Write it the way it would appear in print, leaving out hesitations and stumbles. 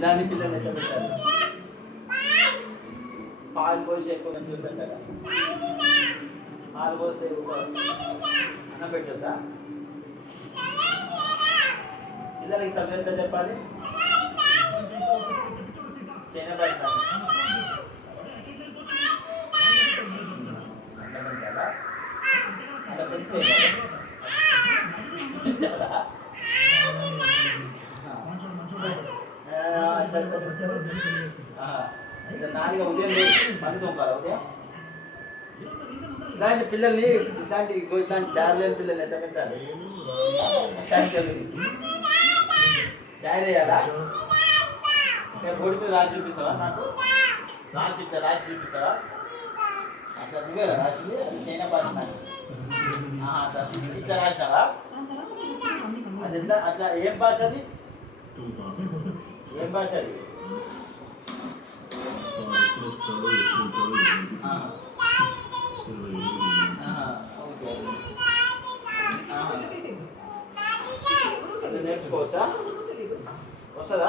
ఇలాంటి పిల్లలు ఎట్లా పెట్టాలి? పాలు పోసి ఎక్కువ పెట్టాలి. పాలు పోసి అన్నం పెట్టొద్దా? పిల్లలకి సబ్జెక్ట్ చెప్పాలి. చేయబడతాను అట్లా పెంచాలా? అట్లా పెంచితే నాలుగు ఉదయం మళ్ళీ తొంపాలి. ఉదయం ఇలాంటి పిల్లల్ని ఇట్లాంటి దారి లేని పిల్లల్ని ఎట్లా పెంచాలి? డైరీ వేయాలా? నేను బోర్డు మీద రాసి చూపిస్తావా? నాకు రాసి చూపిస్తావా? అట్లా నువ్వేరా రాసింది? అది చైనా భాష నాకు ఇట్లా రాసావా? అది ఎట్లా అట్లా ఏం భాష అది? ఏం భాష అది? నేర్చుకోవచ్చా? వస్తుందా?